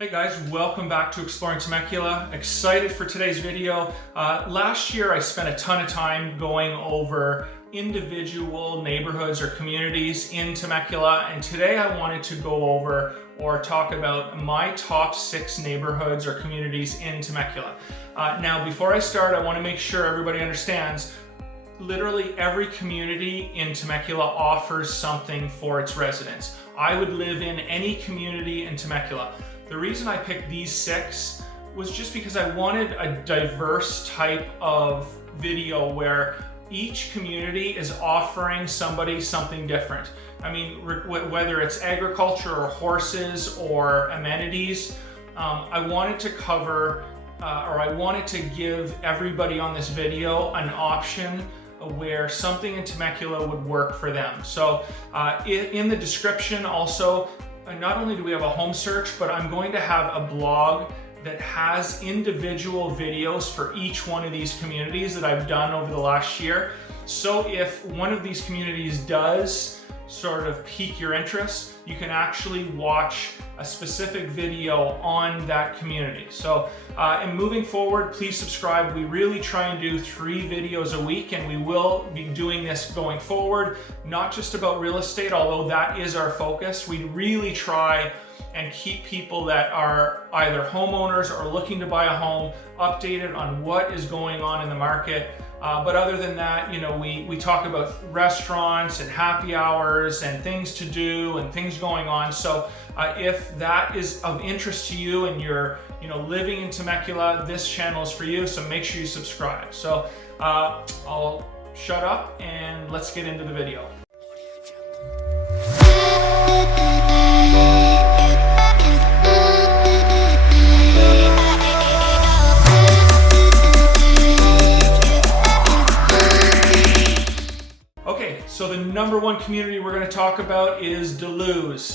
Hey guys, welcome back to Exploring Temecula. Excited for today's video. Last year I spent a ton of time going over individual neighborhoods or communities in Temecula, and today I wanted to go over or talk about my top 6 neighborhoods or communities in Temecula. Now before I start, I want to make sure everybody understands literally every community in Temecula offers something for its residents. I would live in any community in Temecula. The reason I picked these 6 was just because I wanted a diverse type of video where each community is offering somebody something different. I mean, whether it's agriculture or horses or amenities, I wanted to cover, or I wanted to give everybody on this video an option where something in Temecula would work for them. So in the description also, not only do we have a home search, but I'm going to have a blog that has individual videos for each one of these communities that I've done over the last year. So if one of these communities does sort of pique your interest, you can actually watch a specific video on that community. So, and moving forward, please subscribe. We really try and do 3 videos a week, and we will be doing this going forward, not just about real estate, although that is our focus. We really try and keep people that are either homeowners or looking to buy a home updated on what is going on in the market. But other than that, you know, we talk about restaurants and happy hours and things to do and things going on. So if that is of interest to you and you're, living in Temecula, this channel is for you. So make sure you subscribe. So I'll shut up and let's get into the video. So the number 1 community we're going to talk about is Duluth.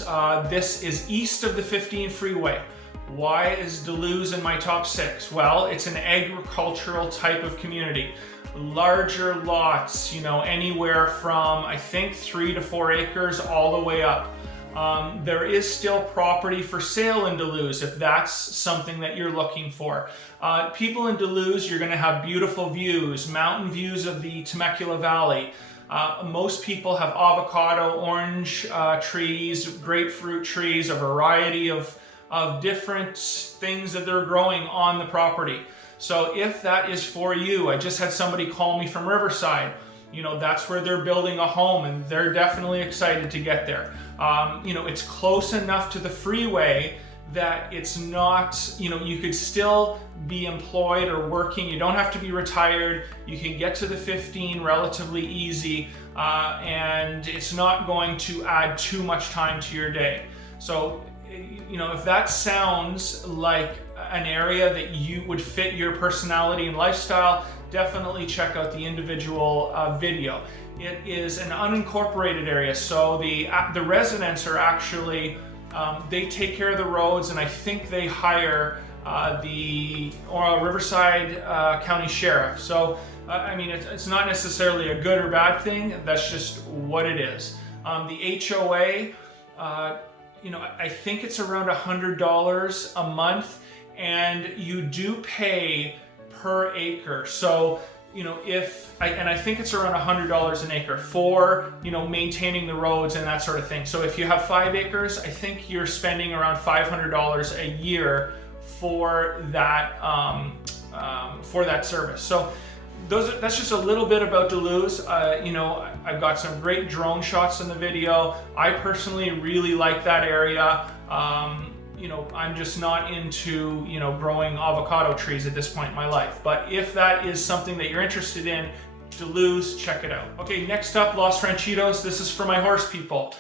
This is east of the 15 freeway. Why is Duluth in my top 6? Well, it's an agricultural type of community. Larger lots, anywhere from I think 3 to 4 acres all the way up. There is still property for sale in Duluth if that's something that you're looking for. People in Duluth, you're going to have beautiful views, mountain views of the Temecula Valley. Most people have avocado, orange trees, grapefruit trees, a variety of different things that they're growing on the property. So if that is for you, I just had somebody call me from Riverside. That's where they're building a home and they're definitely excited to get there. It's close enough to the freeway that it's not, you could still be employed or working. You don't have to be retired. You can get to the 15 relatively easy, and it's not going to add too much time to your day. So, if that sounds like an area that you would fit your personality and lifestyle, definitely check out the individual video. It is an unincorporated area, so the residents are actually they take care of the roads, and I think they hire the Riverside County Sheriff. So, it's not necessarily a good or bad thing. That's just what it is. The HOA, I think it's around $100 a month, and you do pay per acre. So, I think it's around $100 an acre for, maintaining the roads and that sort of thing. So if you have 5 acres, I think you're spending around $500 a year for that service. So that's just a little bit about Duluth. I've got some great drone shots in the video. I personally really like that area. I'm just not into, growing avocado trees at this point in my life. But if that is something that you're interested in, Duluth, check it out. Okay, next up, Los Ranchitos. This is for my horse people.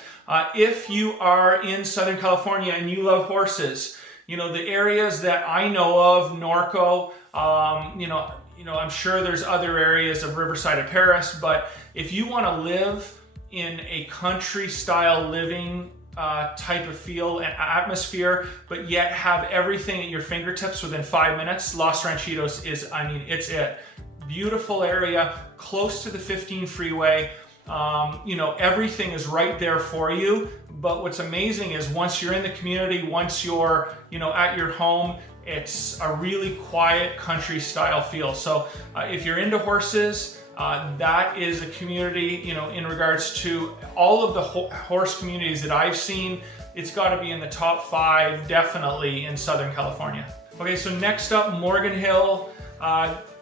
If you are in Southern California and you love horses, the areas that I know of, Norco, I'm sure there's other areas of Riverside of Paris, but if you want to live in a country style living type of feel and atmosphere, but yet have everything at your fingertips within 5 minutes, Los Ranchitos is, it's it. Beautiful area, close to the 15 freeway. Everything is right there for you. But what's amazing is once you're in the community, once you're, at your home, it's a really quiet country style feel. So if you're into horses, that is a community, in regards to all of the horse communities that I've seen, it's got to be in the top 5, definitely in Southern California. Okay, so next up, Morgan Hill.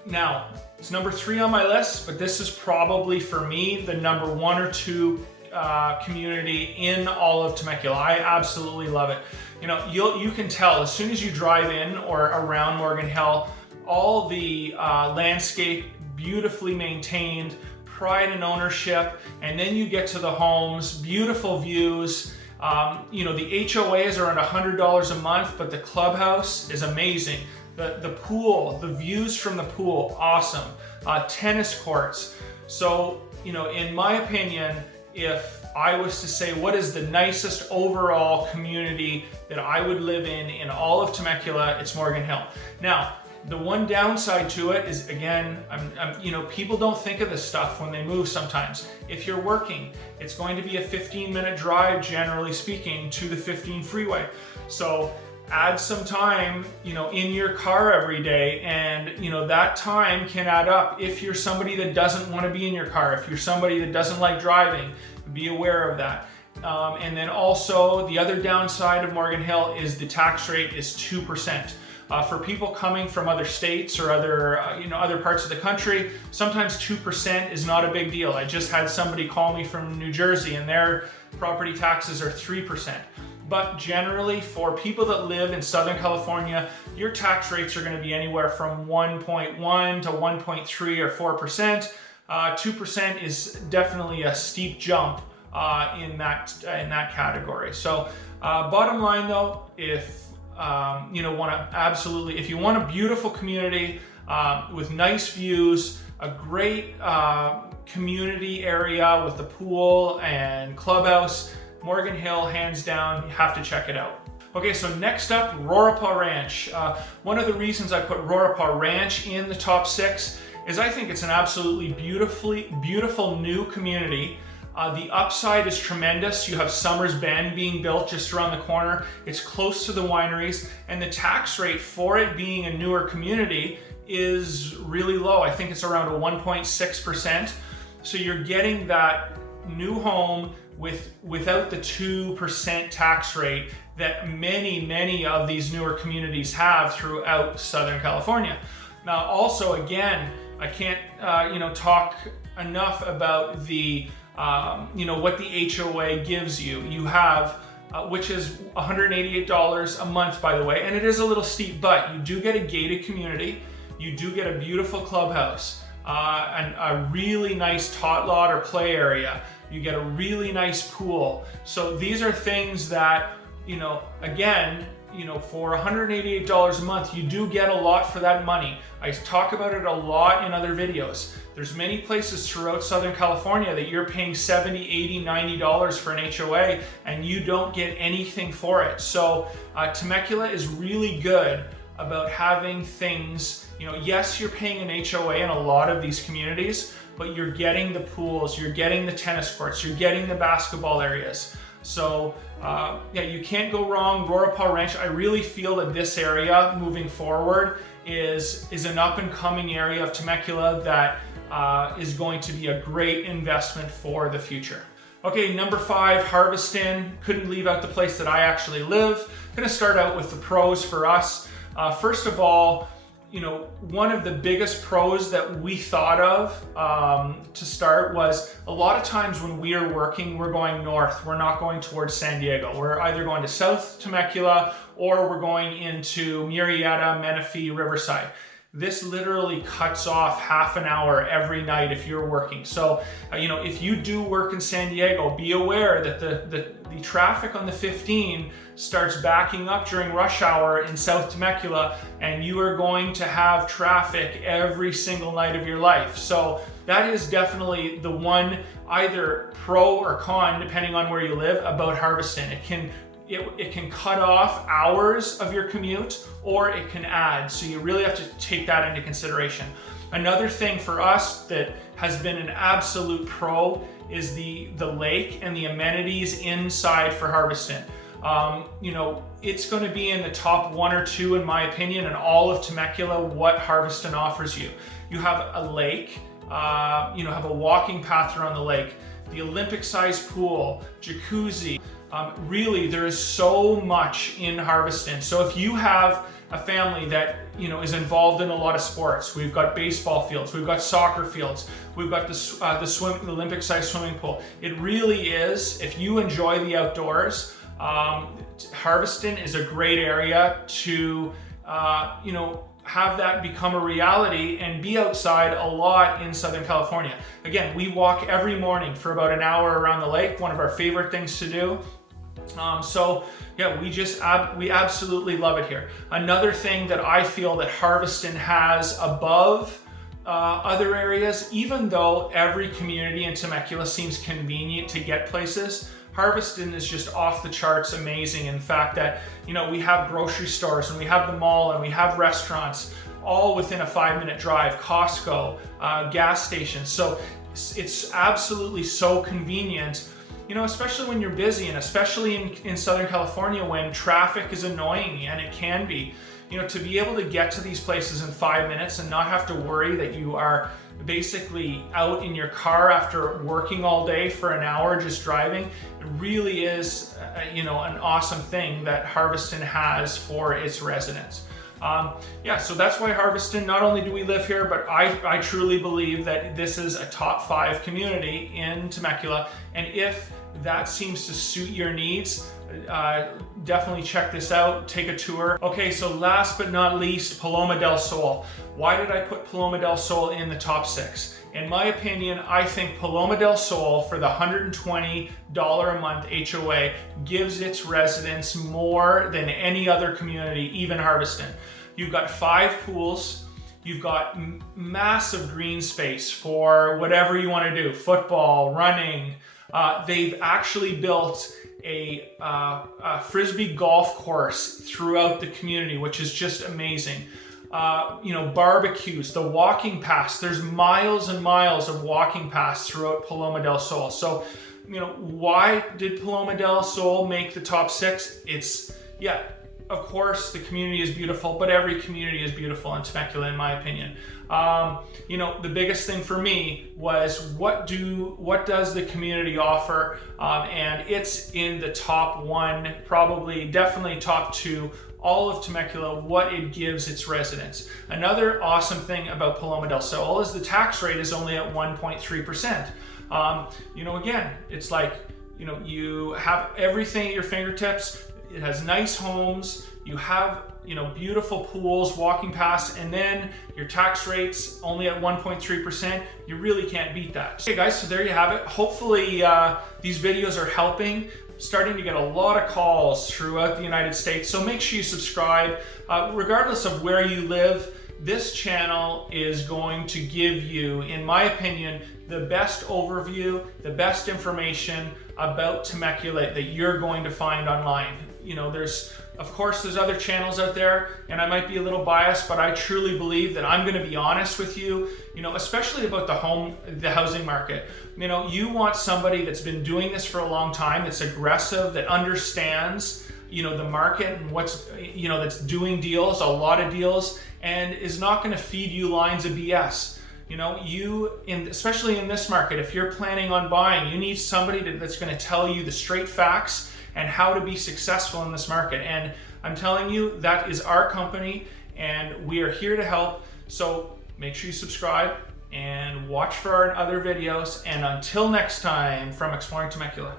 Now, it's number 3 on my list, but this is probably for me the number 1 or 2 community in all of Temecula. I absolutely love it. You can tell as soon as you drive in or around Morgan Hill, all the landscape beautifully maintained, pride in ownership, and then you get to the homes, beautiful views. The HOAs are around $100 a month, but the clubhouse is amazing. The pool, the views from the pool, awesome. Tennis courts. So, in my opinion, if I was to say what is the nicest overall community that I would live in all of Temecula, it's Morgan Hill. Now, the one downside to it is, again, people don't think of this stuff when they move sometimes. If you're working, it's going to be a 15-minute drive, generally speaking, to the 15 freeway. So add some time, in your car every day, and that time can add up. If you're somebody that doesn't want to be in your car, if you're somebody that doesn't like driving, be aware of that. And then also the other downside of Morgan Hill is the tax rate is 2%. For people coming from other states or other parts of the country, sometimes 2% is not a big deal. I just had somebody call me from New Jersey and their property taxes are 3%. But generally, for people that live in Southern California, your tax rates are going to be anywhere from 1.1 to 1.3 or 4%. 2% is definitely a steep jump in that category. So, bottom line though, if if you want a beautiful community with nice views, a great community area with the pool and clubhouse, Morgan Hill, hands down, you have to check it out. Okay, so next up, Roripaugh Ranch. One of the reasons I put Roripaugh Ranch in the top 6 is I think it's an absolutely beautiful new community. The upside is tremendous. You have Summers Bend being built just around the corner. It's close to the wineries, and the tax rate for it being a newer community is really low. I think it's around a 1.6%. So you're getting that new home without the 2% tax rate that many of these newer communities have throughout Southern California. Now, also, again, I can't talk enough about the what the HOA gives you. You have, which is $188 a month, by the way, and it is a little steep, but you do get a gated community. You do get a beautiful clubhouse, and a really nice tot lot or play area. You get a really nice pool. So these are things that, again, for $188 a month, you do get a lot for that money. I talk about it a lot in other videos. There's many places throughout Southern California that you're paying $70, $80, $90 for an HOA and you don't get anything for it. So Temecula is really good about having things, yes, you're paying an HOA in a lot of these communities, but you're getting the pools, you're getting the tennis courts, you're getting the basketball areas. So you can't go wrong. Roripaugh Ranch, I really feel that this area moving forward is an up and coming area of Temecula that is going to be a great investment for the future. Okay, number 5, Harveston. Couldn't leave out the place that I actually live. Gonna start out with the pros for us. First of all, one of the biggest pros that we thought of to start was a lot of times when we are working, we're going north. We're not going towards San Diego. We're either going to South Temecula or we're going into Murrieta, Menifee, Riverside. This literally cuts off half an hour every night if you're working. So, if you do work in San Diego, be aware that the traffic on the 15 starts backing up during rush hour in South Temecula, and you are going to have traffic every single night of your life. So that is definitely the one either pro or con, depending on where you live, about Harveston. It can cut off hours of your commute, or it can add. So you really have to take that into consideration. Another thing for us that has been an absolute pro is the lake and the amenities inside for Harveston. You know, it's going to be in the top 1 or 2, in my opinion, in all of Temecula, what Harveston offers you. You have a lake, you know, have a walking path around the lake, the Olympic-sized pool, jacuzzi. Really, there is so much in Harveston. So if you have a family that, you know, is involved in a lot of sports, we've got baseball fields, we've got soccer fields, we've got the Olympic-sized swimming pool. It really is, if you enjoy the outdoors, Harveston is a great area to, you know, have that become a reality and be outside a lot in Southern California. Again, we walk every morning for about an hour around the lake, one of our favorite things to do. So yeah, we absolutely love it here. Another thing that I feel that Harveston has above other areas, even though every community in Temecula seems convenient to get places, Harveston is just off the charts amazing in the fact that, you know, we have grocery stores and we have the mall and we have restaurants all within a 5-minute drive, Costco, gas stations. So it's absolutely so convenient, you know, especially when you're busy, and especially in Southern California when traffic is annoying, and it can be. You know, to be able to get to these places in 5 minutes and not have to worry that you are basically out in your car after working all day for an hour just driving, it really is, you know, an awesome thing that Harveston has for its residents. Yeah, so that's why Harveston, not only do we live here, but I truly believe that this is a top 5 community in Temecula, and if that seems to suit your needs, definitely check this out, take a tour. Okay, so last but not least, Paloma Del Sol. Why did I put Paloma Del Sol in the top 6? In my opinion, I think Paloma Del Sol, for the $120 a month HOA, gives its residents more than any other community, even Harveston. You've got 5 pools, you've got massive green space for whatever you want to do, football, running. They've actually built a Frisbee golf course throughout the community, which is just amazing. You know, barbecues, the walking paths, there's miles and miles of walking paths throughout Paloma Del Sol. So, you know, why did Paloma Del Sol make the top 6? It's, yeah, of course the community is beautiful, but every community is beautiful in Temecula, in my opinion. You know, the biggest thing for me was what does the community offer? And it's in the top 1, probably, definitely top 2, all of Temecula, what it gives its residents. Another awesome thing about Paloma Del Sol is the tax rate is only at 1.3%. You know, again, it's like, you know, you have everything at your fingertips. It has nice homes, you have, you know, beautiful pools, walking paths, and then your tax rate's only at 1.3%. You really can't beat that. Okay guys, so there you have it. Hopefully these videos are helping. Starting to get a lot of calls throughout the United States, so make sure you subscribe. Regardless of where you live, this channel is going to give you, in my opinion, the best overview, the best information about Temecula that you're going to find online. You know, of course there's other channels out there, and I might be a little biased, but I truly believe that I'm going to be honest with you, you know, especially about the housing market. You know, you want somebody that's been doing this for a long time, that's aggressive, that understands, you know, the market and what's, you know, that's doing deals, a lot of deals, and is not going to feed you lines of BS. You know, especially in this market, if you're planning on buying, you need somebody that's going to tell you the straight facts and how to be successful in this market. And I'm telling you, that is our company, and we are here to help. So make sure you subscribe and watch for our other videos. And until next time, from Exploring Temecula.